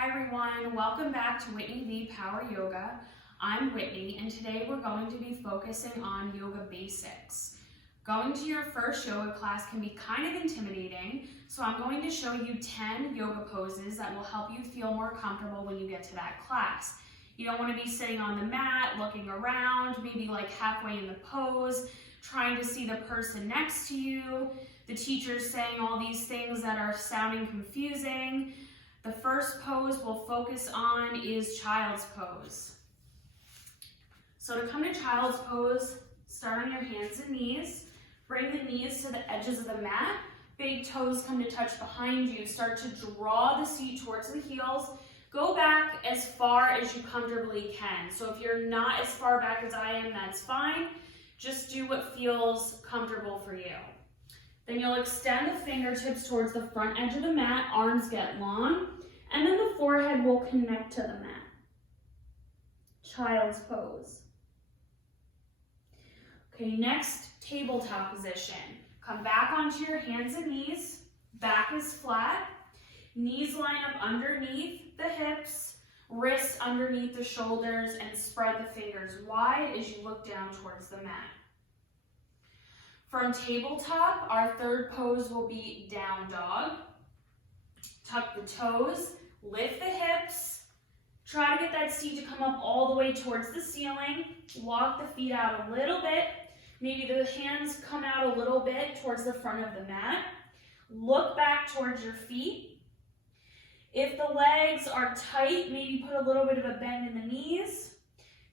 Hi everyone, welcome back to Whitney V Power Yoga. I'm Whitney and today we're going to be focusing on yoga basics. Going to your first yoga class can be kind of intimidating, so I'm going to show you 10 yoga poses that will help you feel more comfortable when you get to that class. You don't want to be sitting on the mat, looking around, maybe like halfway in the pose, trying to see the person next to you. The teacher's saying all these things that are sounding confusing. The first pose we'll focus on is child's pose. So to come to child's pose, start on your hands and knees. Bring the knees to the edges of the mat. Big toes come to touch behind you. Start to draw the seat towards the heels. Go back as far as you comfortably can. So if you're not as far back as I am, that's fine. Just do what feels comfortable for you. Then you'll extend the fingertips towards the front edge of the mat, arms get long, and then the forehead will connect to the mat. Child's pose. Okay, next, tabletop position. Come back onto your hands and knees, back is flat, knees line up underneath the hips, wrists underneath the shoulders, and spread the fingers wide as you look down towards the mat. From tabletop, our third pose will be down dog. Tuck the toes, lift the hips, try to get that seat to come up all the way towards the ceiling. Walk the feet out a little bit. Maybe the hands come out a little bit towards the front of the mat. Look back towards your feet. If the legs are tight, maybe put a little bit of a bend in the knees.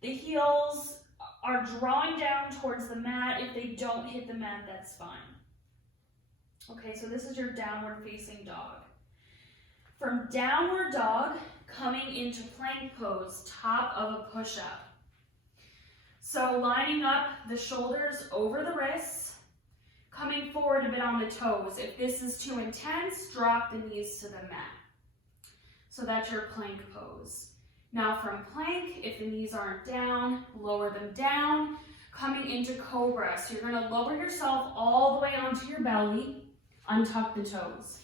The heels are drawing down towards the mat. If they don't hit the mat, that's fine. Okay, so this is your downward facing dog. From downward dog, coming into plank pose, top of a push-up. So lining up the shoulders over the wrists, coming forward a bit on the toes. If this is too intense, drop the knees to the mat. So that's your plank pose. Now from plank, if the knees aren't down, lower them down, coming into cobra. So you're gonna lower yourself all the way onto your belly, untuck the toes.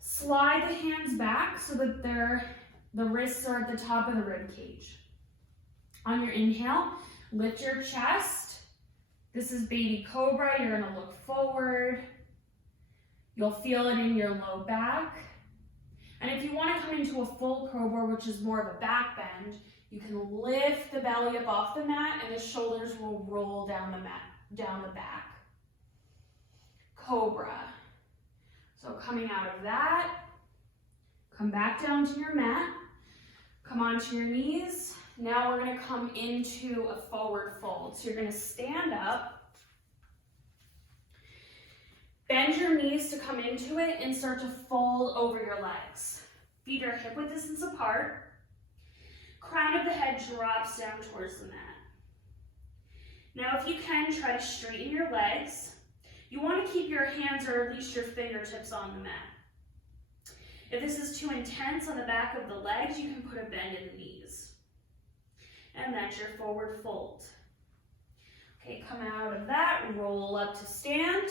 Slide the hands back so that the wrists are at the top of the rib cage. On your inhale, lift your chest. This is baby cobra. You're gonna look forward. You'll feel it in your low back. And if you want to come into a full cobra, which is more of a back bend, you can lift the belly up off the mat and the shoulders will roll down the mat, down the back. Cobra. So coming out of that, come back down to your mat, come onto your knees. Now we're going to come into a forward fold. So you're going to stand up. Bend your knees to come into it and start to fold over your legs. Feet are hip-width distance apart. Crown of the head drops down towards the mat. Now if you can, try to straighten your legs. You want to keep your hands or at least your fingertips on the mat. If this is too intense on the back of the legs, you can put a bend in the knees. And that's your forward fold. Okay, come out of that, roll up to stand.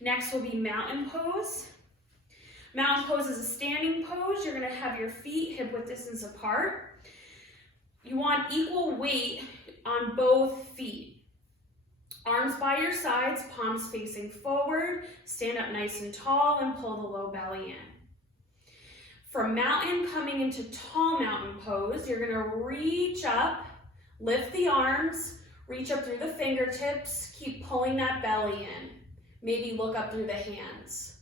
Next will be mountain pose. Mountain pose is a standing pose. You're going to have your feet hip-width distance apart. You want equal weight on both feet. Arms by your sides, palms facing forward. Stand up nice and tall and pull the low belly in. From mountain, coming into tall mountain pose, you're going to reach up, lift the arms, reach up through the fingertips, keep pulling that belly in. Maybe look up through the hands.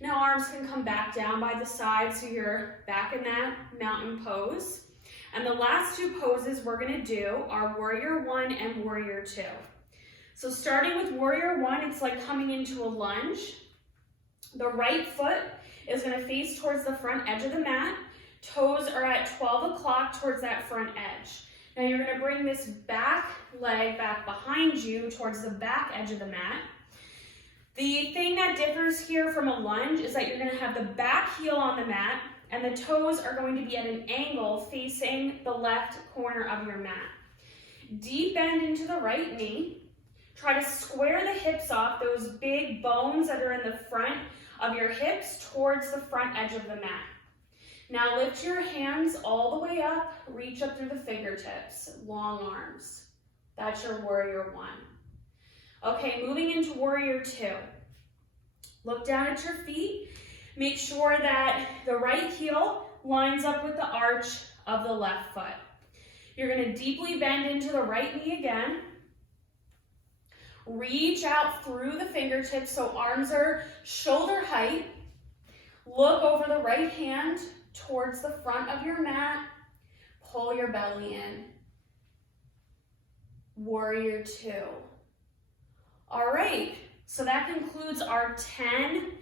Now arms can come back down by the side so you're back in that mountain pose. And the last two poses we're going to do are Warrior 1 and Warrior 2. So starting with Warrior 1, it's like coming into a lunge. The right foot is going to face towards the front edge of the mat. Toes are at 12 o'clock towards that front edge. Now you're going to bring this back leg back behind you towards the back edge of the mat. The thing that differs here from a lunge is that you're going to have the back heel on the mat and the toes are going to be at an angle facing the left corner of your mat. Deep bend into the right knee. Try to square the hips off, those big bones that are in the front of your hips towards the front edge of the mat. Now lift your hands all the way up, reach up through the fingertips, long arms. That's your warrior one. Okay, moving into warrior two. Look down at your feet. Make sure that the right heel lines up with the arch of the left foot. You're going to deeply bend into the right knee again. Reach out through the fingertips so arms are shoulder height. Look over the right hand towards the front of your mat. Pull your belly in. Warrior two. All right, so that concludes our 10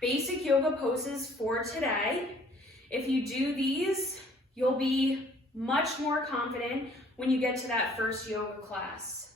basic yoga poses for today. If you do these, you'll be much more confident when you get to that first yoga class.